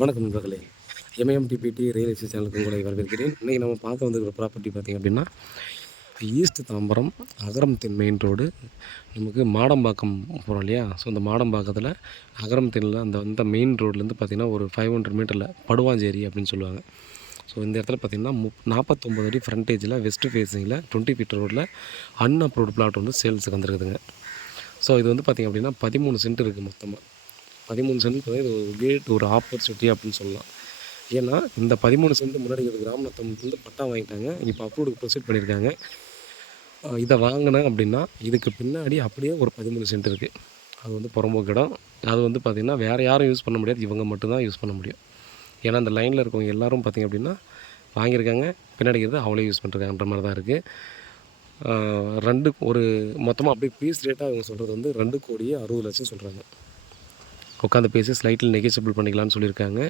வணக்கம் நண்பர்களே. எம்ஏஎம்டிபிடி real estate சேனலுக்கு உங்களை வரவேற்கிறேன். இன்றைக்கி நம்ம பார்க்க வந்துருக்கிற ப்ராப்பர்ட்டி பார்த்திங்க அப்படின்னா, ஈஸ்ட் தாம்பரம் அகரம் தென் மெயின் ரோடு. நமக்கு மாடம்பாக்கம் போகிறோம் இல்லையா? ஸோ அந்த மாடம்பாக்கத்தில் அகரம் தென்னில் அந்த மெயின் ரோட்லேருந்து பார்த்திங்கன்னா ஒரு 500 மீட்டரில் படுவாஞ்சேரி அப்படின்னு சொல்லுவாங்க. ஸோ இந்த இடத்துல பார்த்திங்கன்னா 49 அடி ஃப்ரண்டேஜில் வெஸ்ட் ஃபேஸிங்கில் 20 ஃபீட் ரோட்டில் அன்அப்ரூவ்டு பிளாட் வந்து சேல்ஸுக்கு வந்துருக்குதுங்க. ஸோ இது வந்து பார்த்திங்க அப்படின்னா 13 சென்ட் இருக்குது மொத்தமாக. 13 சென்ட் இது ஒரு கிரேட் ஒரு ஆப்பர்ச்சுனிட்டி அப்படின்னு சொல்லலாம். ஏன்னா இந்த 13 சென்ட் முன்னாடி இருக்கிற கிராமத்தம் வந்து பட்டா வாங்கிட்டாங்க. இப்போ அப்ரூவ்டுக்கு ப்ரொசீட் பண்ணியிருக்காங்க. இதை வாங்கினேன் அப்படின்னா இதுக்கு பின்னாடி அப்படியே ஒரு 13 சென்ட் இருக்குது. அது வந்து புறம்போக்கு இடம். அது வந்து பார்த்திங்கன்னா வேறு யாரும் யூஸ் பண்ண முடியாது, இவங்க மட்டும்தான் யூஸ் பண்ண முடியும். ஏன்னா அந்த லைனில் இருக்கவங்க எல்லோரும் பார்த்திங்க அப்படின்னா வாங்கியிருக்காங்க, பின்னாடி இருக்கிறது அவளே யூஸ் பண்ணுறாங்கன்ற மாதிரி தான் இருக்குது. ஒரு மொத்தமாக அப்படியே பீஸ் ரேட்டாக அவங்க சொல்கிறது வந்து 2,60,00,000 சொல்கிறாங்க. உட்காந்து பேசி ஸ்லைட்டில் நெகோசியபிள் பண்ணிக்கலாம்னு சொல்லியிருக்காங்க.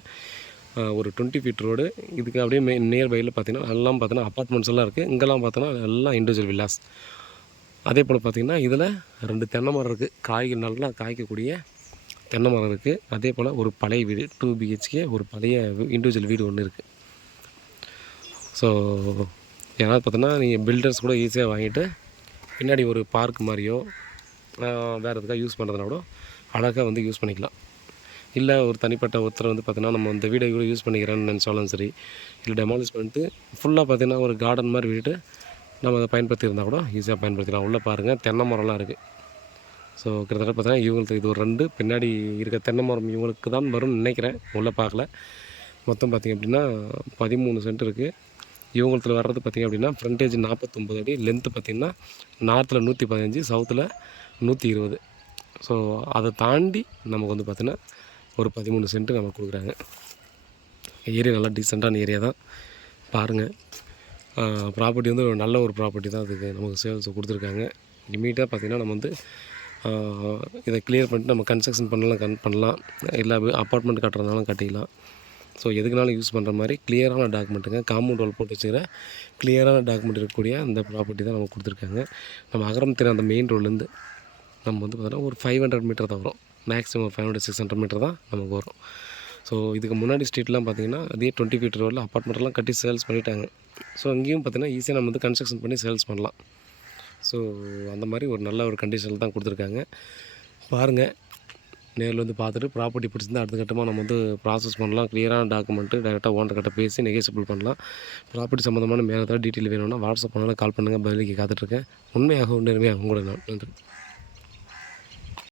ஒரு 20 ஃபீட் ரோடு. இதுக்கு அப்படியே நியர்பையில் பார்த்தீங்கன்னா எல்லாம் பார்த்தீங்கன்னா அப்பார்ட்மெண்ட்ஸ் எல்லாம் இருக்குது. இங்கெல்லாம் பார்த்தோன்னா எல்லாம் இண்டிவிஜுவல் வில்லாஸ். அதே போல் பார்த்திங்கன்னா இதில் 2 தென்னை மரம் இருக்குது. நல்லா காய்க்கக்கூடிய தென்னை மரம் இருக்குது. அதே போல் ஒரு பழைய வீடு 2 BHK ஒரு பழைய இண்டிவிஜுவல் வீடு ஒன்று இருக்குது. ஸோ ஏன்னா பார்த்தோன்னா நீங்கள் பில்டர்ஸ் கூட ஈஸியாக வாங்கிட்டு பின்னாடி ஒரு பார்க் மாதிரியோ வேறு எதுக்காக யூஸ் பண்ணுறதுனா கூட அழகாக வந்து யூஸ் பண்ணிக்கலாம். இல்லை ஒரு தனிப்பட்ட ஒருத்தர் வந்து பார்த்திங்கன்னா நம்ம இந்த வீடை கூட யூஸ் பண்ணிக்கிறேன்னு நினச்சாலும் சரி, இல்லை டெமாலிஷ் பண்ணிட்டு ஃபுல்லாக பார்த்திங்கன்னா ஒரு கார்டன் மாதிரி விட்டுட்டு நம்ம அதை பயன்படுத்தியிருந்தால் கூட ஈஸியாக பயன்படுத்திக்கலாம். உள்ளே பாருங்கள் தென்னை மரம்லாம் இருக்குது. ஸோ கிட்டத்தட்ட பார்த்தீங்கன்னா இவங்களுக்கு இது ஒரு 2 பின்னாடி இருக்க தென்னை மரம் இவங்களுக்கு தான் வரும்னு நினைக்கிறேன். உள்ளே பார்க்கல. மொத்தம் பார்த்திங்க அப்படின்னா 13 சென்ட் இருக்குது. இவங்களுக்கு வர்றது பார்த்திங்க அப்படின்னா ஃப்ரண்டேஜ் 49 அடி, லென்த்து பார்த்திங்கன்னா நார்த்தில் 115, சவுத்தில் 120. ஸோ அதை தாண்டி நமக்கு வந்து பார்த்திங்கன்னா ஒரு 13 சென்ட்டு நமக்கு கொடுக்குறாங்க. ஏரியா நல்லா டீசெண்டான ஏரியா தான். பாருங்கள், ப்ராப்பர்ட்டி வந்து ஒரு நல்ல ஒரு ப்ராப்பர்ட்டி தான். அதுக்கு நமக்கு சேல்ஸ் கொடுத்துருக்காங்க. இமீடியட்டாக பார்த்திங்கன்னா நம்ம வந்து இதை கிளியர் பண்ணிட்டு நம்ம கன்ஸ்ட்ரக்ஷன் பண்ணலாம். இல்லை அப்பார்ட்மெண்ட் கட்டுறதுனாலும் கட்டிக்கலாம். ஸோ எதுக்குனாலும் யூஸ் பண்ணுற மாதிரி கிளியரான டாக்குமெண்ட்டுங்க. காம்பவுண்ட் வால் போட்டு வச்சுக்கிற கிளியரான டாக்குமெண்ட் இருக்கக்கூடிய அந்த ப்ராப்பர்ட்டி தான் நமக்கு கொடுத்துருக்காங்க. நம்ம அகரம் தென் அந்த மெயின் ரோட்லேருந்து நம்ம வந்து பார்த்தோன்னா ஒரு 500 மீட்டர் தான் வரும். மேக்ஸிமம் 500-600 மீட்டர் தான் நமக்கு வரும். ஸோ இதுக்கு முன்னாடி ஸ்ட்ரீட்லாம் பார்த்திங்கன்னா அதே 20 ஃபீட் ரோடில் அப்பார்ட்மெண்ட்லாம் கட்டி சேல்ஸ் பண்ணிட்டாங்க. ஸோ அங்கேயும் பார்த்திங்கன்னா ஈஸியாக நம்ம வந்து கன்ஸ்ட்ரக்ஷன் பண்ணி சேல்ஸ் பண்ணலாம். ஸோ அந்த மாதிரி ஒரு நல்ல ஒரு கண்டிஷனில் தான் கொடுத்துருக்காங்க. பாருங்கள், நேரில் வந்து பார்த்துட்டு ப்ராப்பர்ட்டி பிடிச்சிருந்தா அடுத்த கட்டமாக நம்ம வந்து ப்ராசஸ் பண்ணலாம். கிளியரான டாக்குமெண்ட்டு டைரெக்டாக ஓனர்கிட்ட பேசி நெகோசியபிள் பண்ணலாம். ப்ராப்பர்ட்டி சம்மந்தமான மேலே ஏதாவது டீட்டெயில் வேணும்னா வாட்ஸ்அப் பண்ணாலும் கால் பண்ணுங்கள். பதிலுக்கு காத்துட்ருக்கேன். உண்மையாக நேர்மையாக உங்களோட நன்றி.